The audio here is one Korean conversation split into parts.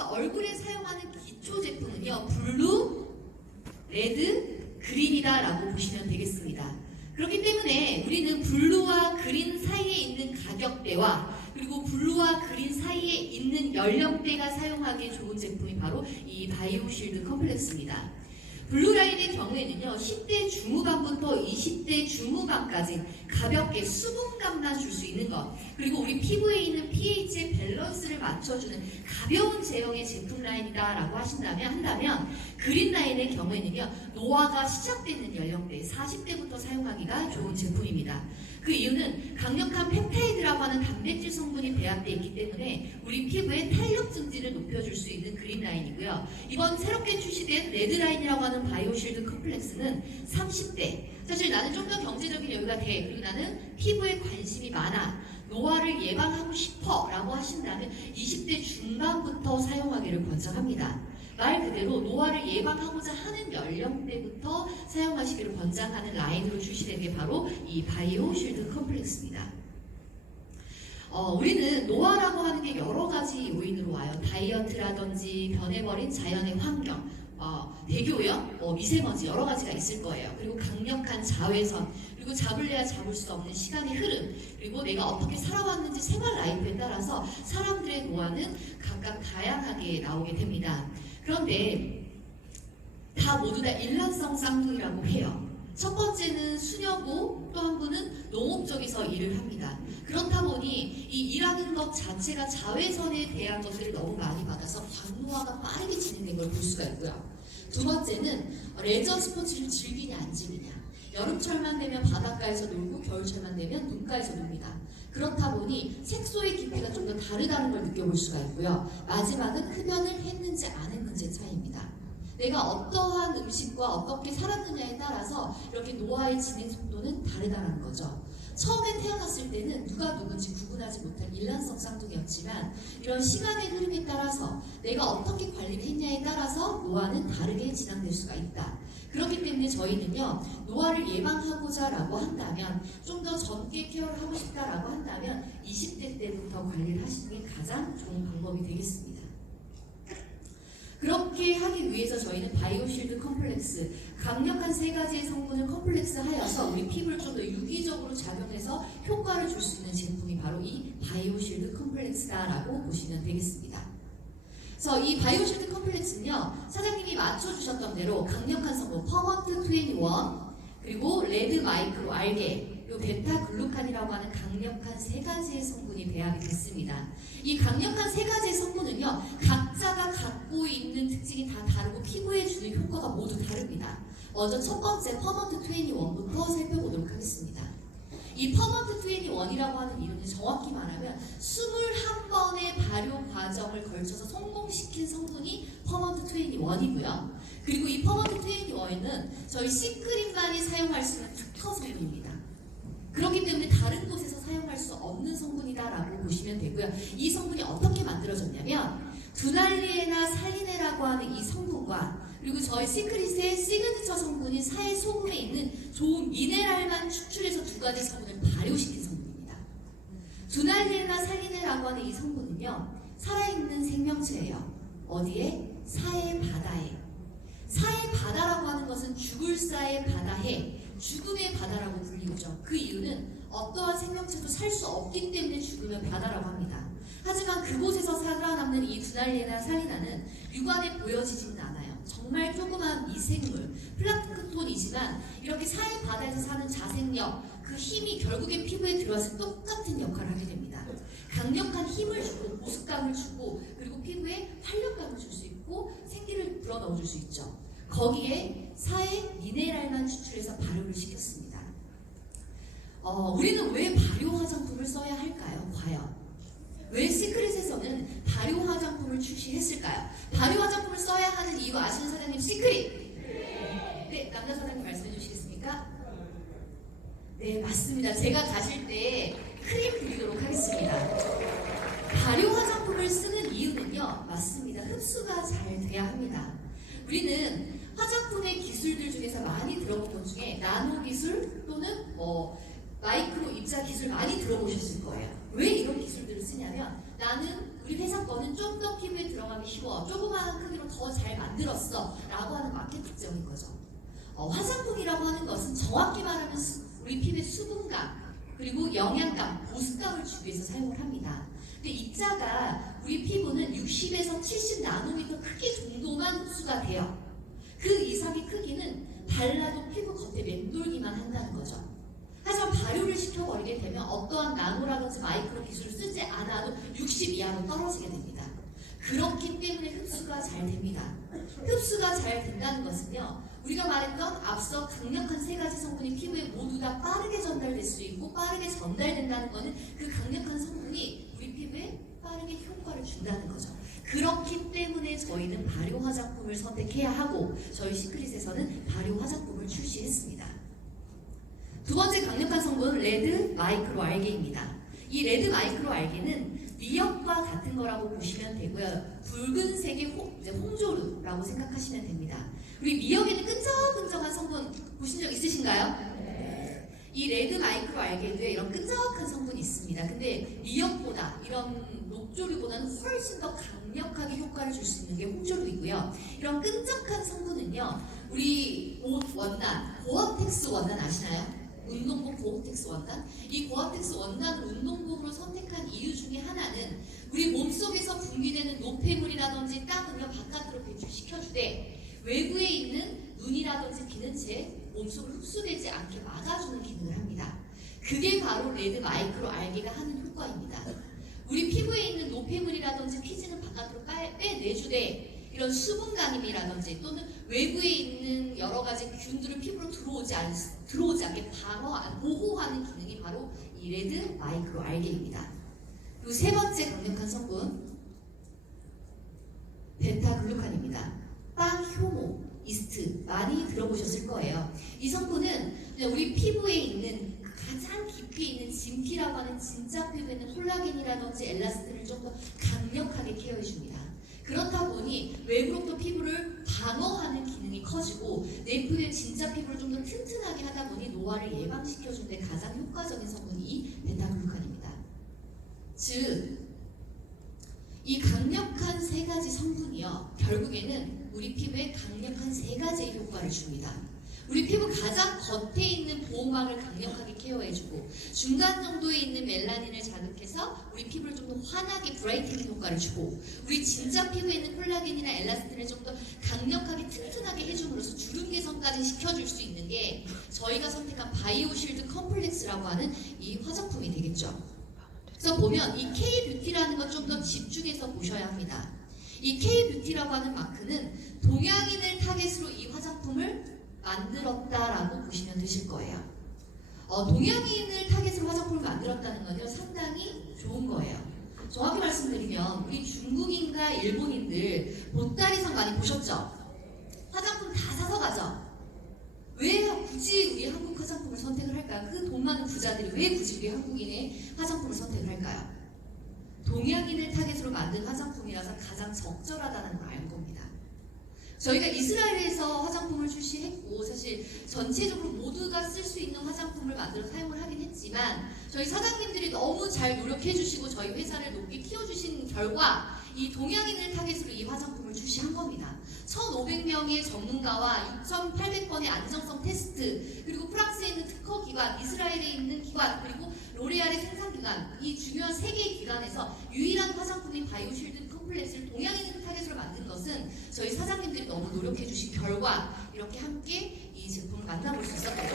자, 얼굴에 사용하는 기초 제품은요, 블루, 레드, 그린이다라고 보시면 되겠습니다. 그렇기 때문에 우리는 블루와 그린 사이에 있는 가격대와 그리고 블루와 그린 사이에 있는 연령대가 사용하기에 좋은 제품이 바로 이 바이오실드 컴플렉스입니다. 블루라인의 경우에는요, 10대 중후반부터 20대 중후반까지 가볍게 수분감만 줄 수 있는 것, 그리고 우리 피부에 있는 pH의 밸런스를 맞춰주는 가벼운 제형의 제품 라인이다라고 한다면 그린 라인의 경우에는요, 노화가 시작되는 연령대 40대부터 사용하기가 좋은 제품입니다. 그 이유는 강력한 펩타이드라고 하는 단백질 성분이 배합되어 있기 때문에 우리 피부의 탄력 증진을 높여줄 수 있는 그린 라인이고요. 이번 새롭게 출시된 레드 라인이라고 하는 바이오실드 컴플렉스는 30대, 사실 나는 좀 더 경제적인 여유가 돼, 그리고 나는 피부에 관심이 많아, 노화를 예방하고 싶어 라고 하신다면 20대 중반부터 사용하기를 권장합니다. 말 그대로 노화를 예방하고자 하는 연령대부터 사용하시기를 권장하는 라인으로 출시된 게 바로 이 바이오실드 컴플렉스입니다. 우리는 노화라고 하는 게 여러 가지 요인으로 와요. 다이어트라든지 변해버린 자연의 환경, 대기오염, 미세먼지 여러 가지가 있을 거예요. 그리고 강력한 자외선, 그리고 잡을래야 잡을 수 없는 시간의 흐름, 그리고 내가 어떻게 살아왔는지 생활 라이프에 따라서 사람들의 노화는 각각 다양하게 나오게 됩니다. 그런데 다 모두 다 일란성 쌍둥이라고 해요. 첫 번째는 수녀고 또 한 분은 농업 쪽에서 일을 합니다. 그렇다 보니 이 일하는 것 자체가 자외선에 대한 것들을 너무 많이 받아서 광노화가 빠르게 진행된 걸 볼 수가 있고요. 두 번째는 레저 스포츠를 즐기냐 안 즐기냐. 여름철만 되면 바닷가에서 놀고 겨울철만 되면 눈가에서 놉니다. 그렇다 보니 색소의 깊이가 좀 더 다르다는 걸 느껴볼 수가 있고요. 마지막은 흡연을 했는지 안 했는지의 차이입니다. 내가 어떠한 음식과 어떻게 살았느냐에 따라서 이렇게 노화의 진행 속도는 다르다는 거죠. 처음에 태어났을 때는 누가 누군지 구분하지 못한 일란성 쌍둥이였지만 이런 시간의 흐름에 따라서 내가 어떻게 관리를 했냐에 따라서 노화는 다르게 진행될 수가 있다. 그렇기 때문에 저희는요, 노화를 예방하고자 라고 한다면, 좀 더 젊게 케어를 하고 싶다라고 한다면 20대 때부터 관리를 하시는 게 가장 좋은 방법이 되겠습니다. 그렇게 하기 위해서 저희는 바이오실드 컴플렉스, 강력한 세 가지의 성분을 컴플렉스 하여서 우리 피부를 좀 더 유기적으로 작용해서 효과를 줄 수 있는 제품이 바로 이 바이오실드 컴플렉스다라고 보시면 되겠습니다. 그래서 이 바이오실드 컴플렉스는요, 사장님이 맞춰주셨던 대로 강력한 성분 퍼먼트 21, 그리고 레드 마이크로 알게, 그리고 베타 글루칸이라고 하는 강력한 세 가지의 성분이 배합이 됐습니다. 이 강력한 세 가지의 성분은요, 각자가 갖고 있는 특징이 다 다르고 피부에 주는 효과가 모두 다릅니다. 먼저 첫 번째 퍼먼트 21부터 살펴보도록 하겠습니다. 이 퍼먼트 21이라고 하는 이유는 정확히 말하면 21번의 발효 과정을 걸쳐서 성공시킨 성분이 퍼먼트 21이고요. 그리고 이 퍼먼트 21은 저희 시크릿만이 사용할 수 있는 특허 성분입니다. 그렇기 때문에 다른 곳에서 사용할 수 없는 성분이다라고 보시면 되고요. 이 성분이 어떻게 만들어졌냐면 두날리에나 살리네라고 하는 이 성분과 그리고 저희 시크릿의 시그니처 성분인 사의 소금에 있는 좋은 미네랄만 추출해서 두 가지 성분을 발효시킨 성분입니다. 두날리에나 살리네라고 하는 이 성분은요, 살아있는 생명체예요. 어디에? 사의 바다에. 사의 바다라고 하는 것은 죽을 사의 바다에 죽음의 바다라고 불리죠. 그 이유는 어떠한 생명체도 살 수 없기 때문에 죽음의 바다라고 합니다. 하지만 그곳에서 살아남는 이 두날리에나 살리나는 육안에 보여지지는 않아요. 정말 조그만 미생물, 플랑크톤이지만 이렇게 사의 바다에서 사는 자생력, 그 힘이 결국에 피부에 들어와서 똑같은 역할을 하게 됩니다. 강력한 힘을 주고 보습감을 주고 그리고 피부에 활력감을 줄 수 있고 생기를 불어넣어 줄 수 있죠. 거기에 사의 미네랄만 추출해서 발효를 시켰습니다. 우리는 왜 발효 화장품을 써야 할까요? 과연 왜 시크릿에서는 발효 화장품을 출시했을까요? 발효 화장품을 써야 하는 이유 아시는 사장님 시크릿? 네, 남자 사장님 말씀해 주시겠습니까? 네, 맞습니다. 제가 가실 때 크림 드리도록 하겠습니다. 발효 화장품을 쓰는 이유는요, 맞습니다. 흡수가 잘 돼야 합니다. 우리는 화장품의 기술들 중에서 많이 들어본 것 중에 나노 기술 또는 마이크로 입자 기술 많이 들어보셨을 거예요. 왜 이런 기술들을 쓰냐면 나는 우리 회사 거는 좀 더 피부에 들어가기 쉬워, 조그마한 크기로 더 잘 만들었어 라고 하는 마케팅 특징인 거죠. 화장품이라고 하는 것은 정확히 말하면 우리 피부의 수분감 그리고 영양감, 보습감을 주기 위해서 사용을 합니다. 근데 입자가 우리 피부는 60에서 70 나노미터 크기 정도만 흡수가 돼요. 그 이상의 크기는 발라도 피부 겉에 맴돌기만 한다는 거죠. 하지만 발효를 시켜버리게 되면 어떠한 나노라든지 마이크로 기술을 쓰지 않아도 60 이하로 떨어지게 됩니다. 그렇기 때문에 흡수가 잘 됩니다. 흡수가 잘 된다는 것은요, 우리가 말했던 앞서 강력한 세 가지 성분이 피부에 모두 다 빠르게 전달될 수 있고 빠르게 전달된다는 것은 그 강력한 성분이 우리 피부에 빠르게 효과를 준다는 거죠. 그렇기 때문에 저희는 발효 화장품을 선택해야 하고 저희 시크릿에서는 발효 화장품을 출시했습니다. 두 번째 강력한 성분은 레드 마이크로 알게입니다. 이 레드 마이크로 알게는 미역과 같은 거라고 보시면 되고요. 붉은색의 홍조류라고 생각하시면 됩니다. 우리 미역에는 끈적끈적한 성분 보신 적 있으신가요? 이 레드 마이크로 알게도에 이런 끈적한 성분이 있습니다. 근데 미역보다 이런 녹조류보다는 훨씬 더 강력하게 효과를 줄 수 있는 게 홍조류이고요. 이런 끈적한 성분은요, 우리 옷 원단, 고어텍스 원단 아시나요? 운동복 고어텍스 원단? 이 고어텍스 원단을 운동복으로 선택한 이유 중에 하나는 우리 몸속에서 분비되는 노폐물이라든지 땀은요 바깥으로 배출시켜주되 외부에 있는 눈이라든지 비는 채 몸속으로 흡수되지 않게 막아주는 기능을 합니다. 그게 바로 레드 마이크로 알게가 하는 효과입니다. 우리 피부에 있는 노폐물이라든지 피지는 바깥으로 빼내주되 이런 수분감이라든지 또는 외부에 있는 여러 가지 균들을 피부로 들어오지 않게 보호하는 기능이 바로 이 레드 마이크로 알게입니다. 그리고 세 번째 강력한 성분 베타글루칸입니다. 빵 효모 이스트 많이 들어보셨을 거예요. 이 성분은 우리 피부에 있는 가장 깊이 있는 진피라고 하는 진짜 피부에 있는 콜라겐이라든지 엘라스틴을 좀 더 강력하게 케어해줍니다. 그렇다 보니 외부로부터 피부를 방어하는 기능이 커지고 내 피부의 진짜 피부를 좀 더 튼튼하게 하다 보니 노화를 예방시켜주는 데 가장 효과적인 성분이 이 베타글루칸입니다. 즉, 이 강력한 세 가지 성분이요, 결국에는 우리 피부에 강력한 세 가지의 효과를 줍니다. 우리 피부 가장 겉에 있는 보호막을 강력하게 케어해주고 중간 정도에 있는 멜라닌을 자극해서 우리 피부를 좀 더 환하게 브라이트닝 효과를 주고 우리 진짜 피부에 있는 콜라겐이나 엘라스틴을 좀 더 강력하게 튼튼하게 해줌으로써 주름 개선까지 시켜줄 수 있는 게 저희가 선택한 바이오실드 컴플렉스라고 하는 이 화장품이 되겠죠. 그래서 보면 이 K-뷰티라는 것 좀 더 집중해서 보셔야 합니다. 이 K-뷰티라고 하는 마크는 동양인을 타겟으로 이 화장품을 만들었다라고 보시면 되실 거예요. 동양인을 타겟으로 화장품을 만들었다는 건요, 상당히 좋은 거예요. 정확히 말씀드리면 우리 중국인과 일본인들 보따리상 많이 보셨죠? 화장품 다 사서 가죠? 왜 굳이 우리 한국 화장품을 선택을 할까요? 그 돈 많은 부자들이 왜 굳이 우리 한국인의 화장품을 선택을 할까요? 동양인을 타겟으로 만든 화장품이라서 가장 적절하다는 걸 알 겁니다. 저희가 이스라엘에서 화장품을 출시했고 사실 전체적으로 모두가 쓸 수 있는 화장품을 만들어 사용을 하긴 했지만 저희 사장님들이 너무 잘 노력해 주시고 저희 회사를 높게 키워주신 결과 이 동양인을 타겟으로 이 화장품을 출시한 겁니다. 1,500명의 전문가와 6,800건의 안정성 테스트, 그리고 프랑스에 있는 특허 기관, 이스라엘에 있는 기관, 그리고 로레알의 생산 기관, 이 중요한 세 개의 기관에서 유일한 화장품인 바이오실드 컴플렉스를 동양인을 타겟으로 만든 것은 저희 사장님들이 너무 노력해 주신 결과 이렇게 함께 이 제품을 만나볼 수 있었던 거죠.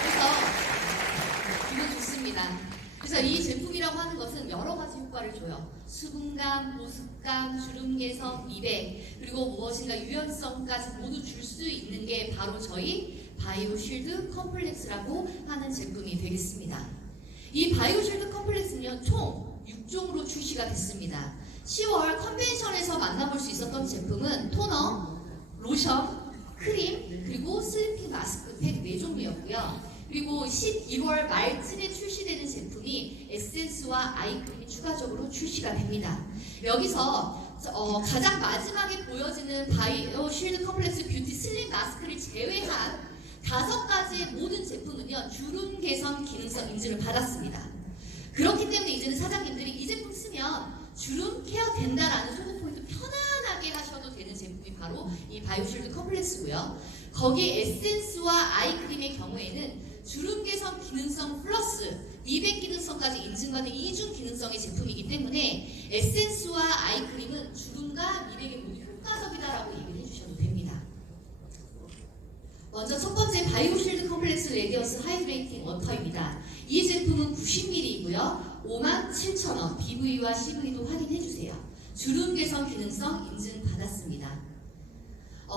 그래서 기분 좋습니다. 그래서 이 제품이라고 하는 것은 여러 가지 효과를 줘요. 수분감, 보습감, 주름 개선, 미백, 그리고 무엇인가 유연성까지 모두 줄 수 있는 게 바로 저희 바이오실드 컴플렉스라고 하는 제품이 되겠습니다. 이 바이오실드 컴플렉스는요, 총 6종으로 출시가 됐습니다. 10월 컨벤션에서 만나볼 수 있었던 제품은 토너, 로션, 크림, 그리고 슬리핑 마스크팩 4종류였고요. 그리고 11월 말쯤에 출시되는 제품이 에센스와 아이크림이 추가적으로 출시가 됩니다. 여기서 가장 마지막에 보여지는 바이오실드 컴플렉스 뷰티 슬림 마스크를 제외한 5가지의 모든 제품은요, 주름 개선 기능성 인증을 받았습니다. 그렇기 때문에 이제는 사장님들이 이 제품 쓰면 주름 케어 된다라는 소구 포인트 편안하게 하셔도 되는 제품이 바로 이 바이오실드 컴플렉스고요. 거기 에센스와 아이크림의 경우에는 주름 개선 기능성 플러스 200 기능성까지 인증받은 이중 기능성의 제품이기 때문에 에센스와 아이크림은 주름과 미백에 모두 효과적이다라고 얘기를 해주셔도 됩니다. 먼저 첫 번째 바이오실드 컴플렉스 레디어스 하이드레이팅 워터입니다. 이 제품은 90ml이고요. 57,000원, BV와 CV도 확인해주세요. 주름 개선 기능성 인증받았습니다.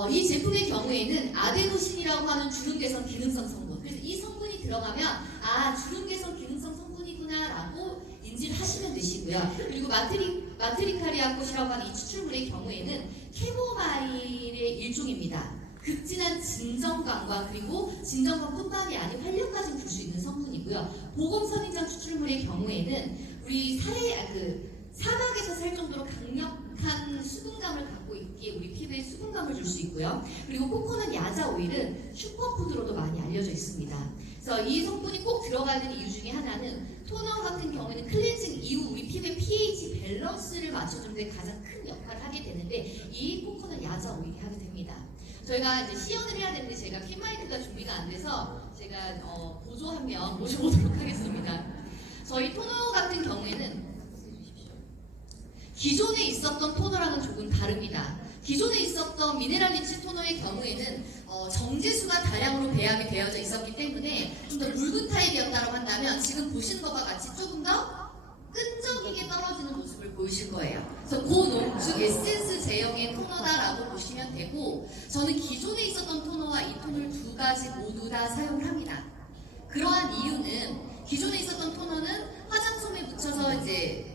이 제품의 경우에는 아데노신이라고 하는 주름 개선 기능성 성분, 그래서 이 성분이 들어가면 아 주름 개선 기능성 성분이구나 라고 인지를 하시면 되시고요. 그리고 마트리카리아꽃이라고 하는 이 추출물의 경우에는 캐모마일의 일종입니다. 극진한 진정감과 그리고 진정감뿐만이 아닌 활력까지 줄 수 있는 성분이고요. 보건선인장 추출물의 경우에는 우리 사막에서 살 정도로 강력한 수분감을 갖고 있기에 우리 피부에 수분감을 줄 수 있고요. 그리고 코코넛 야자 오일은 슈퍼푸드로도 많이 알려져 있습니다. 그래서 이 성분이 꼭 들어가야 되는 이유 중에 하나는 토너 같은 경우에는 클렌징 이후 우리 피부의 pH 밸런스를 맞춰주는 데 가장 큰 역할을 하게 되는데 이 코코넛 야자 오일이 하게 됩니다. 저희가 이제 시연을 해야 되는데 제가 핀마이크가 준비가 안 돼서 제가 보조 한 명 모셔보도록 하겠습니다. 저희 토너 같은 경우에는 기존에 있었던 토너랑은 조금 다릅니다. 기존에 있었던 미네랄 리치 토너의 경우에는 정제수가 다량으로 배합이 되어져 있었기 때문에 좀 더 묽은 타입이었다고 한다면 지금 보시는 것과 같이 조금 더 끈적이게 떨어지는 모습을 보이실 거예요. 그래서 고농축 에센스 제형의 토너다라고 보시면 되고, 저는 기존에 있었던 토너와 이 토너를 두 가지 모두 다 사용을 합니다. 그러한 이유는 기존에 있었던 토너는 화장솜에 묻혀서 이제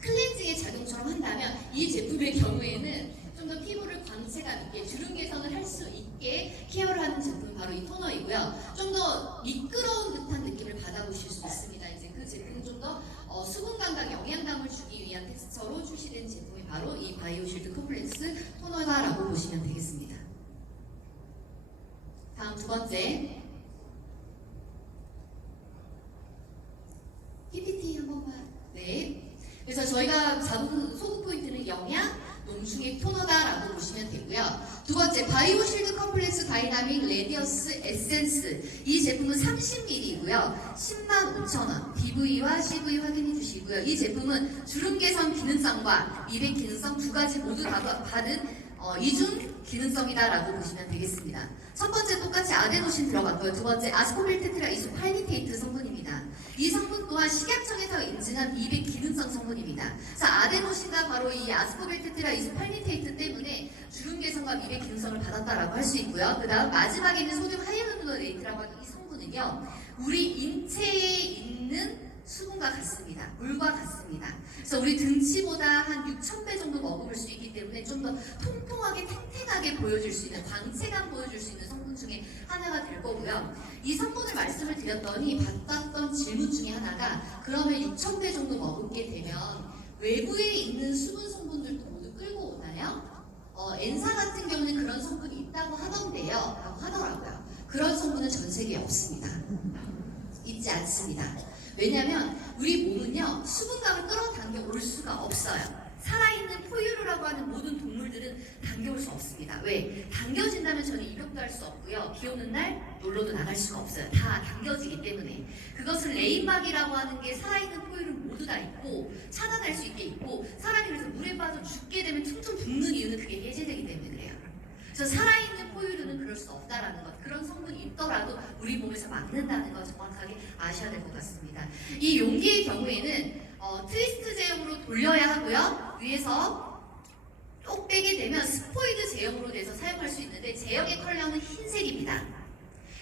클렌징의 작용처럼 한다면 이 제품의 경우에는 좀 더 피부를 광채감 있게 주름 개선을 할 수 있게 케어를 하는 제품이 바로 이 토너이고요. 좀 더 미끄러운 듯한 느낌을 받아보실 수 있습니다. 이제 그 제품은 좀 더 수분감과 영양감을 주기 위한 텍스처로 출시된 제품이 바로 이 바이오실드 컴플렉스 토너다라고 보시면 되겠습니다. 다음 두 번째 PPT 한 번만. 네. 그래서 저희가 잡은 소구 포인트는 영양, 농축의 토너다라고 보시면 되고요. 두 번째 바이오실드 컴플렉스 다이나믹 레디어스 에센스, 이 제품은 30ml이고요. 105,000원, BV와 CV 확인해 주시고요. 이 제품은 주름 개선 기능성과 미백 기능성 두 가지 모두 다 받은 이중 기능성이다라고 보시면 되겠습니다. 첫 번째 똑같이 아데노신 들어갔고요. 두 번째 아스코빌 테트라 이소팔미테이트 성분입니다. 이 성분 또한 식약청에서 인증한 미백 기능성 성분입니다. 그래서 아데노신과 바로 이 아스코빌 테트라 이소팔미테이트 때문에 주름 개선과 미백 기능성을 받았다라고 할 수 있고요. 그 다음 마지막에 있는 소듐 하이알루로네이트라고 하는 이 성분은요, 우리 인체에 있는 수분과 같습니다. 물과 같습니다. 그래서 우리 등치보다 한 6,000배 정도 머금을 수 있기 때문에 좀 더 통통하게 탱탱하게 보여줄 수 있는, 광채감 보여줄 수 있는 성분 중에 하나가 될 거고요. 이 성분을 말씀을 드렸더니 받았던 질문 중에 하나가, 그러면 6,000배 정도 머금게 되면 외부에 있는 수분 성분들도 모두 끌고 오나요? 엔사 같은 경우는 그런 성분이 있다고 하던데요. 라고 하더라고요. 그런 성분은 전 세계에 없습니다. 있지 않습니다. 왜냐하면 우리 몸은요, 수분감을 끌어당겨 올 수가 없어요. 살아있는 포유류라고 하는 모든 동물들은 당겨올 수 없습니다. 왜? 당겨진다면 저는 입욕도 할 수 없고요. 비 오는 날 놀러도 나갈 수가 없어요. 다 당겨지기 때문에. 그것을 레인막이라고 하는 게 살아있는 포유류 모두 다 있고 차단할 수 있게 있고, 사람이 그래서 물에 빠져 죽게 되면 퉁퉁 붓는 이유는 그게 해제되기 때문에 그래요. 그래서 살아있는 포유류는 그럴 수 없다라는 것, 그런 성분이 있더라도 우리 몸에서 막는다는 것 정확하게 아셔야 될 것 같습니다. 이 용기의 경우에는 트위스트 제형으로 돌려야 하고요. 위에서 꼭 빼게 되면 스포이드 제형으로 돼서 사용할 수 있는데, 제형의 컬러는 흰색입니다.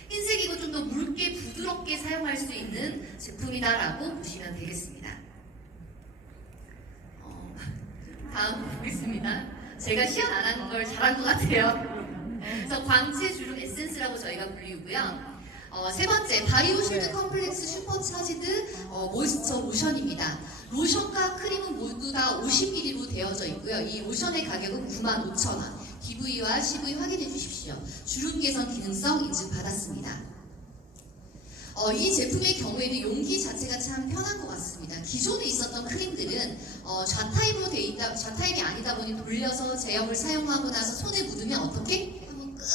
흰색이고 좀 더 묽게 부드럽게 사용할 수 있는 제품이다라고 보시면 되겠습니다. 다음 보겠습니다. 제가 시연 안 한 걸 잘한 것 같아요. 그래서 광채 주름 에센스라고 저희가 불리고요. 세 번째 바이오실드 컴플렉스 슈퍼차지드 모이스처 로션입니다. 로션과 크림은 모두 다 50ml로 되어져 있고요. 이 로션의 가격은 95,000원. BV와 CV 확인해 주십시오. 주름 개선 기능성 인증 받았습니다. 이 제품의 경우에는 용기 자체가 참 편한 것 같습니다. 들어갔습니다. 기존에 있었던 크림들은 좌타입으로 돼 있다, 좌타입이 아니다 보니 돌려서 제형을 사용하고 나서 손에 묻으면 어떻게?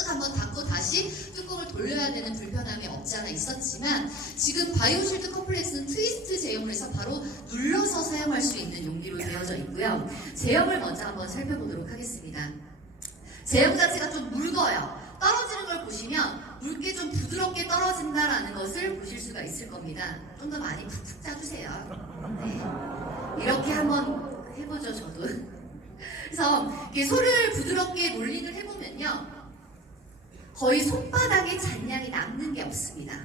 한번 닫고 다시 뚜껑을 돌려야 되는 불편함이 없지 않아 있었지만 지금 바이오실드 컴플렉스는 트위스트 제형을 해서 바로 눌러서 사용할 수 있는 용기로 되어져 있고요. 제형을 먼저 한번 살펴보도록 하겠습니다. 제형 자체가 좀 묽어요. 떨어지는 걸 보시면 묽게 좀 부드럽게 떨어진다라는 것을 보실 수가 있을 겁니다. 좀 더 많이 푹푹 짜주세요. 네. 이렇게 한번 해보죠, 저도. 그래서 이렇게 소를 부드럽게 롤링을 해보면요. 거의 손바닥에 잔량이 남는 게 없습니다.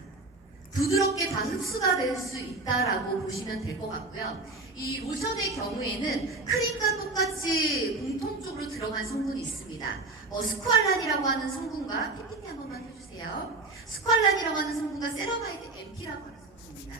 부드럽게 다 흡수가 될 수 있다라고 보시면 될 것 같고요. 이 로션의 경우에는 크림과 똑같이 공통적으로 들어간 성분이 있습니다. 스쿠알란이라고 하는 성분과 PPT 한 번만 해주세요. 스쿠알란이라고 하는 성분과 세라마이드 MP라고 하는 성분입니다.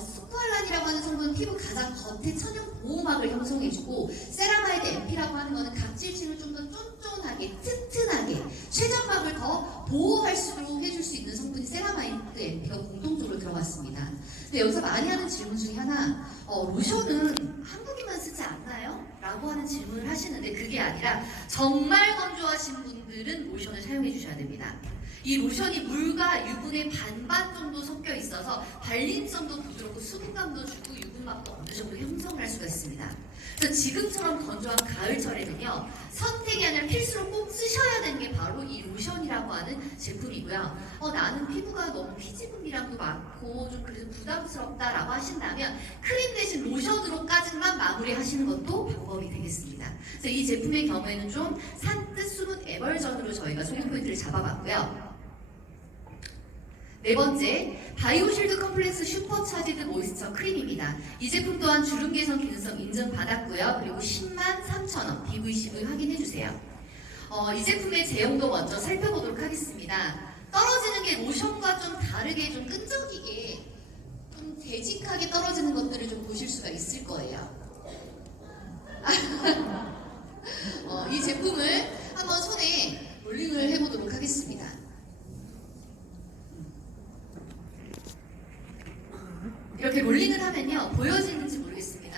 스쿠알란이라고 하는 성분은 피부 가장 겉에 천연 보호막을 형성해주고 세라마이드 MP라고 하는 것은 각질층을 좀 더 쫀쫀하게 튼튼하게 쇄점막을 더 보호할 수 있도록 해줄 수 있는 성분이 세라마이드 MP가 공통적으로 들어갔습니다. 근데 여기서 많이 하는 질문 중에 하나 로션은 한국인만 쓰지 않나요? 라고 하는 질문을 하시는데 그게 아니라 정말 건조하신 분들은 로션을 사용해 주셔야 됩니다. 이 로션이 물과 유분의 반반 정도 섞여 있어서 발림성도 부드럽고 수분감도 주고 유분막도 어느 정도 형성할 수가 있습니다. 그래서 지금처럼 건조한 가을철에는요, 선택이 아니라 필수로 꼭 쓰셔야 되는 게 바로 이 로션이라고 하는 제품이고요. 나는 피부가 너무 피지 분비량도 많고 좀 그래서 부담스럽다라고 하신다면 크림 대신 로션으로까지만 마무리하시는 것도 방법이 되겠습니다. 그래서 이 제품의 경우에는 좀 산뜻 수분 에벌전으로 저희가 소개 포인트를 잡아봤고요. 네 번째, 바이오실드 컴플렉스 슈퍼차지드 모이스처 크림입니다. 이 제품 또한 주름 개선 기능성 인증받았고요. 그리고 103,000원 BVCV 확인해주세요. 이 제품의 제형도 먼저 살펴보도록 하겠습니다. 떨어지는 게 로션과 좀 다르게 좀 끈적이게 좀 되직하게 떨어지는 것들을 좀 보실 수가 있을 거예요. 이 제품을 한번 손에 롤링을 해보도록 하겠습니다. 이렇게 롤링을 하면요, 보여지는지 모르겠습니다.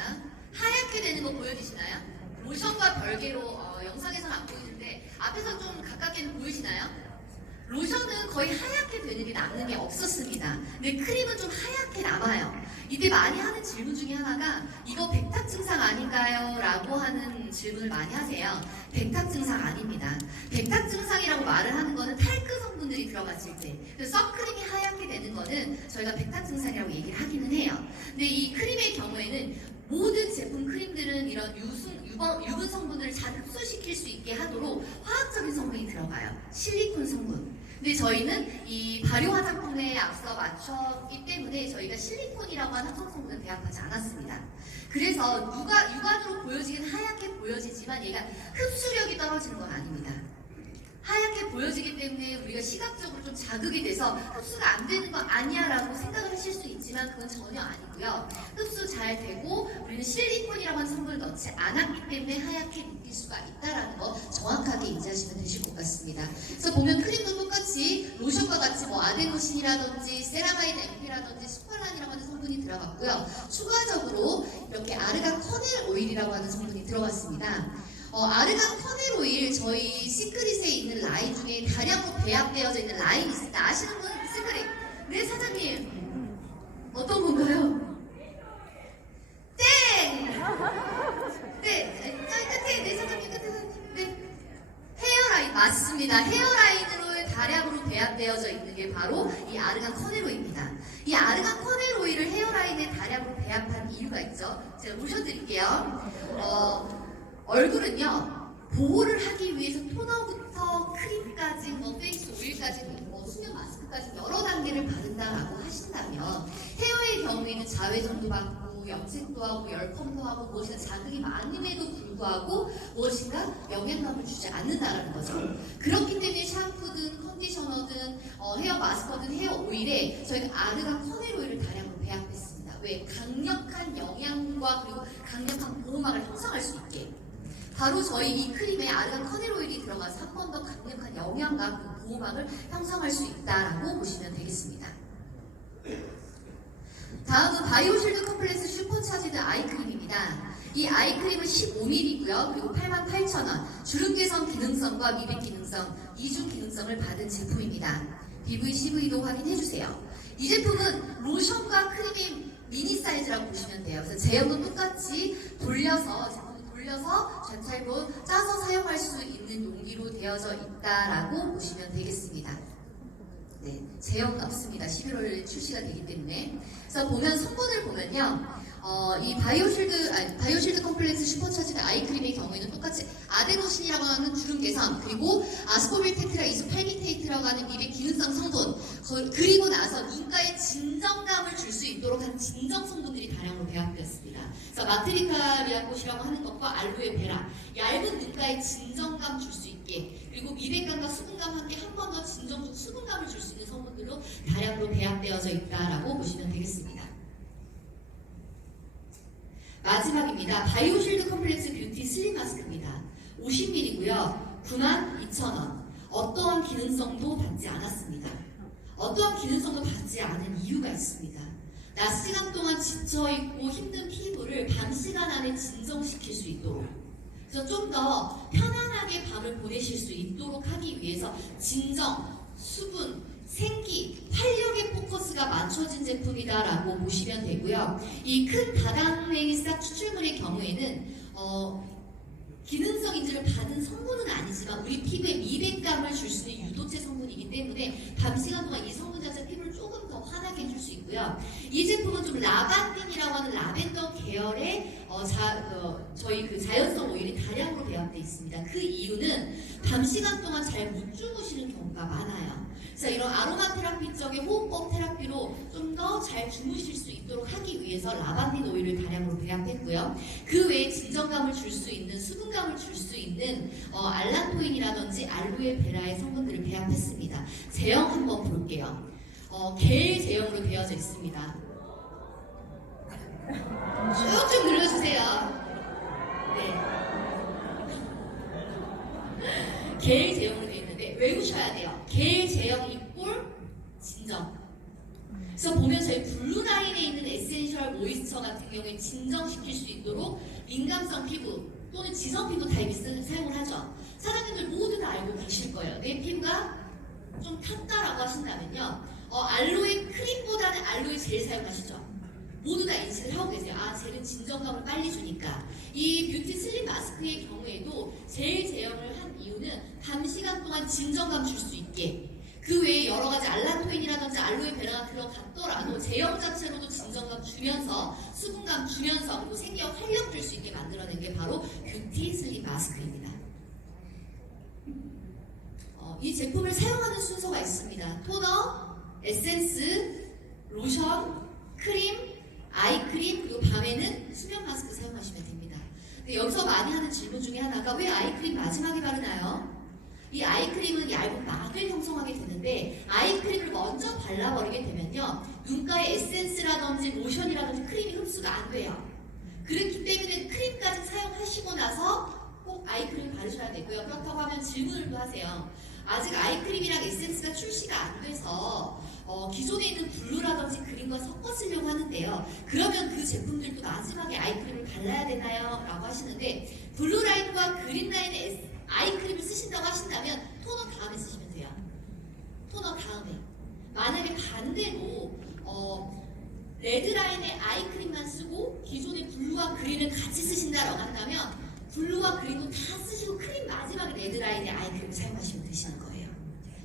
하얗게 되는 거 보여지시나요? 로션과 별개로 영상에서는 안 보이는데 앞에서 좀 가깝게는 보이시나요? 로션은 거의 하얗게 되는 게 남는 게 없었습니다. 근데 크림은 좀 하얗게 남아요. 이때 많이 하는 질문 중에 하나가 이거 백탁 증상 아닌가요? 라고 하는 질문을 많이 하세요. 백탁 증상 아닙니다. 백탁 증상이라고 말을 하는 거는 탈크 성분들이 들어갔을 때, 그래서 선크림이 하얗게 되는 거는 저희가 백탁 증상이라고 얘기를 하기는 해요. 근데 이 크림의 경우에는 모든 제품 크림들은 이런 유분 성분들을 잘 흡수시킬 수 있게 하도록 화학적인 성분이 들어가요. 실리콘 성분. 근데 저희는 이 발효 화장품에 앞서 맞췄기 때문에 저희가 실리콘이라고 하는 합성 성분을 배합하지 않았습니다. 그래서 육안으로 보여지긴 하얗게 보여지지만 얘가 흡수력이 떨어지는 건 아닙니다. 하얗게 보여지기 때문에 우리가 시각적으로 좀 자극이 돼서 흡수가 안 되는 거 아니야 라고 생각을 하실 수 있지만 그건 전혀 아니고요. 흡수 잘 되고 우리는 실리콘이라고 하는 성분을 넣지 않았기 때문에 하얗게 느낄 수가 있다라는 거 정확하게 인지하시면 되실 것 같습니다. 그래서 보면 크림도 똑같이 로션과 같이 아데노신이라든지 세라마이드 MP라든지 스쿠알란이라고 하는 성분이 들어갔고요. 추가적으로 이렇게 아르간 커넬 오일이라고 하는 성분이 들어갔습니다. 아르간 커넬 오일 저희 시크릿에 있는 라인 중에 다량으로 배합되어져 있는 라인이 있습니다. 아시는 분 시크릿? 네 사장님 어떤 건가요? 땡! 네, 저희 끝에 네 사장님 끝에 네 헤어라인 맞습니다. 헤어라인으로 다량으로 배합되어져 있는 게 바로 이 아르간 커넬 오일입니다. 이 아르간 커넬 오일을 헤어라인에 다량으로 배합한 이유가 있죠. 제가 로션 드릴게요. 얼굴은요, 보호를 하기 위해서 토너부터 크림까지, 페이스 오일까지, 수면 마스크까지 여러 단계를 바른다라고 하신다면 헤어의 경우에는 자외선도 받고 염색도 하고 열펌도 하고 무엇인가 자극이 많음에도 불구하고 무엇인가 영양감을 주지 않는다라는 거죠. 그렇기 때문에 샴푸든 컨디셔너든 헤어 마스커든 헤어 오일에 저희가 아르간 커넬 오일을 다량으로 배합했습니다. 왜? 강력한 영양과 그리고 강력한 보호막을 형성할 수 있게. 바로 저희 이 크림에 아르간 커넬 오일이 들어가서 한 번 더 강력한 영양과 그 보호막을 형성할 수 있다라고 보시면 되겠습니다. 다음은 바이오실드 컴플렉스 슈퍼차지드 아이크림입니다. 이 아이크림은 15ml고요. 그리고 88,000원. 주름 개선 기능성과 미백 기능성, 이중 기능성을 받은 제품입니다. PV, CV도 확인해주세요. 이 제품은 로션과 크림의 미니 사이즈라고 보시면 돼요. 그래서 제형도 똑같이 제품을 돌려서 전찰고 짜서 사용할 수 있는 용기로 되어져 있다라고 보시면 되겠습니다. 네, 제형 없습니다. 11월에 출시가 되기 때문에. 그래서 보면 성분을 보면요. 이 바이오실드 컴플렉스 슈퍼차지드 아이크림의 경우에는 똑같이 아데노신이라고 하는 주름 개선, 그리고 아스코빌 테트라 이소팔미테이트라고 하는 미백 기능성 성분, 그리고 나서 눈가에 진정감을 줄 수 있도록 한 진정 성분들이 다량으로 배합되었습니다. 그래서 마트리카리아꽃이라고 하는 것과 알로에 베라, 얇은 눈가에 진정감 줄 수 있게, 그리고 미백감과 수분감 함께 한 번 더 진정적 수분감을 줄 수 있는 성분들로 다량으로 배합되어져 있다라고 보시면 되겠습니다. 마지막입니다. 바이오실드 컴플렉스 뷰티 슬림 마스크입니다. 50ml고요. 92,000원. 어떠한 기능성도 받지 않았습니다. 어떠한 기능성도 받지 않은 이유가 있습니다. 낮 시간 동안 지쳐있고 힘든 피부를 밤 시간 안에 진정시킬 수 있도록, 그래서 좀 더 편안하게 밤을 보내실 수 있도록 하기 위해서 진정, 수분, 생기, 활력의 포커스가 맞춰진 제품이다라고 보시면 되고요. 이 큰 다당냉이 싹 추출물의 경우에는 기능성 인증을 받은 성분은 아니지만 우리 피부에 미백감을 줄 수 있는 유도체 성분이기 때문에 밤 시간 동안 이 성분 자체 피부를 조금 더 환하게 해줄 수 있고요. 이 제품은 좀 라반딘이라고 하는 라벤더 계열의 저희 그 자연성 오일이 다량으로 배합되어 있습니다. 그 이유는 밤 시간 동안 잘 못 주무시는 경우가 많아요. 그래서 이런 아로마 테라피 쪽의 호흡법 테라피로 좀 더 잘 주무실 수 있도록 하기 위해서 라반딘 오일을 다량으로 배합했고요. 그 외에 진정감을 줄 수 있는, 수분감을 줄 수 있는 알란토인이라든지 알로에 베라의 성분들을 배합했습니다. 제형 한번 볼게요. 겔 제형으로 되어져 있습니다. 쭉 좀 눌러주세요. 네. 겔 제형으로 되어 있는데 외우셔야 돼요. 겔 제형 이꼴 진정. 그래서 보면 저희 블루라인에 있는 에센셜 모이스처 같은 경우에 진정시킬 수 있도록 민감성 피부 또는 지성 피부 타입이 사용을 하죠. 사장님들 모두 다 알고 계실 거예요. 내 피부가 좀 탔다라고 하신다면요. 알로에 크림보다는 알로에 젤 사용하시죠. 모두 다 인식을 하고 계세요. 아, 젤은 진정감을 빨리 주니까. 이 뷰티 슬림 마스크의 경우에도 젤 제형을 한 이유는 밤 시간 동안 진정감 줄 수 있게, 그 외에 여러 가지 알란토인이라든지 알로에 베라가 들어갔더라도 제형 자체로도 진정감 주면서 수분감 주면서 그리고 생기와 활력 줄 수 있게 만들어낸 게 바로 뷰티 슬림 마스크입니다. 이 제품을 사용하는 순서가 있습니다. 토너, 에센스, 로션, 크림, 아이크림, 그리고 밤에는 수면 마스크 사용하시면 됩니다. 근데 여기서 많이 하는 질문 중에 하나가 왜 아이크림 마지막에 바르나요? 이 아이크림은 얇은 막을 형성하게 되는데 아이크림을 먼저 발라버리게 되면요, 눈가에 에센스라든지 로션이라든지 크림이 흡수가 안 돼요. 그렇기 때문에 크림까지 사용하시고 나서 꼭 아이크림 바르셔야 되고요. 그렇다고 하면 질문을 또 하세요. 아직 아이크림이랑 에센스가 출시가 안 돼서 기존에 있는 블루라든지 그린과 섞어 쓰려고 하는데요. 그러면 그 제품들도 마지막에 아이크림을 발라야 되나요? 라고 하시는데, 블루라인과 그린라인의 아이크림을 쓰신다고 하신다면 토너 다음에 쓰시면 돼요. 토너 다음에. 만약에 반대로 레드라인의 아이크림만 쓰고 기존의 블루와 그린을 같이 쓰신다라고 한다면 블루와 그린도 다 쓰시고 크림 마지막에 레드라인의 아이크림을 사용하시면 되시는 거예요.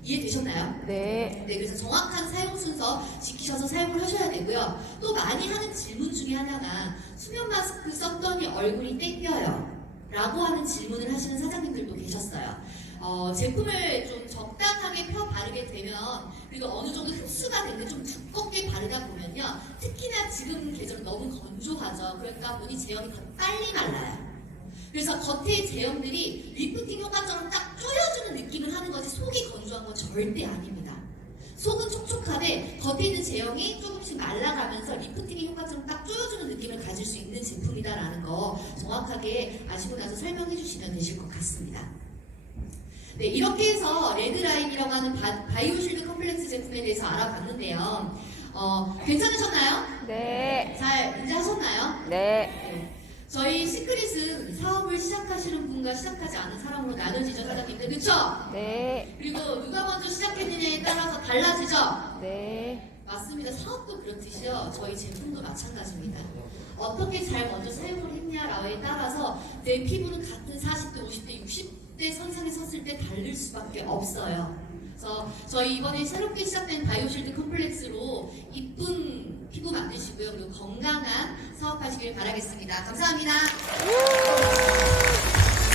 이해되셨나요? 네. 네, 그래서 정확한 사용 순서 지키셔서 사용을 하셔야 되고요. 또 많이 하는 질문 중에 하나가 수면 마스크 썼더니 얼굴이 땡겨요 라고 하는 질문을 하시는 사장님들도 계셨어요. 제품을 좀 적당하게 펴 바르게 되면, 그리고 어느 정도 흡수가 되는데 좀 두껍게 바르다 보면요, 특히나 지금 계절은 너무 건조하죠. 그러니까 보니 제형이 더 빨리 말라요. 그래서 겉의 제형들이 리프팅 효과처럼 딱 조여주는 느낌을 하는 거지 속이 건조한 건 절대 아닙니다. 속은 촉촉한데 겉에 있는 제형이 조금씩 말라가면서 리프팅의 효과처럼 딱 조여주는 느낌을 가질 수 있는 제품이다라는 거 정확하게 아시고 나서 설명해 주시면 되실 것 같습니다. 네, 이렇게 해서 레드라인이라고 하는 바이오실드 컴플렉스 제품에 대해서 알아봤는데요. 괜찮으셨나요? 네. 잘 이제 하셨나요? 네. 저희 시크릿은 사업을 시작하시는 분과 시작하지 않은 사람으로 나눠지죠, 사장님들. 그쵸? 네. 그리고 누가 먼저 시작했느냐에 따라서 달라지죠? 네. 맞습니다. 사업도 그렇듯이요. 저희 제품도 마찬가지입니다. 어떻게 잘 먼저 사용을 했냐에 따라서 내 피부는 같은 40대, 50대, 60대 선상에 섰을 때 다를 수밖에 없어요. 그래서 저희 이번에 새롭게 시작된 바이오실드 컴플렉스로 이쁜 피부 만드시고요. 그리고 건강한 사업하시길 바라겠습니다. 감사합니다.